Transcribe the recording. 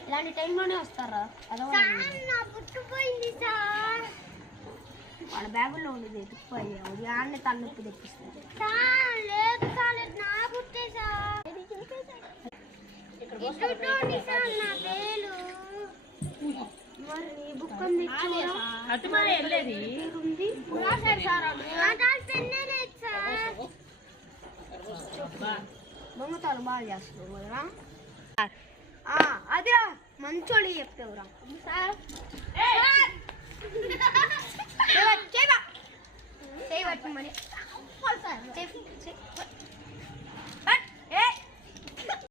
ఇలాంటి టైంలోనే వస్తారా వాళ్ళ బ్యాగుల్లో ఉండేది ఎత్తుకుపోయి ఆడనే తలనొప్పి తెప్పిస్తుంది. దొంగతనాలు బాగా చేస్తున్నావు కదా. అదే మంచోళ్ళు చెప్తావురా సార్. చేయబట్టి మరి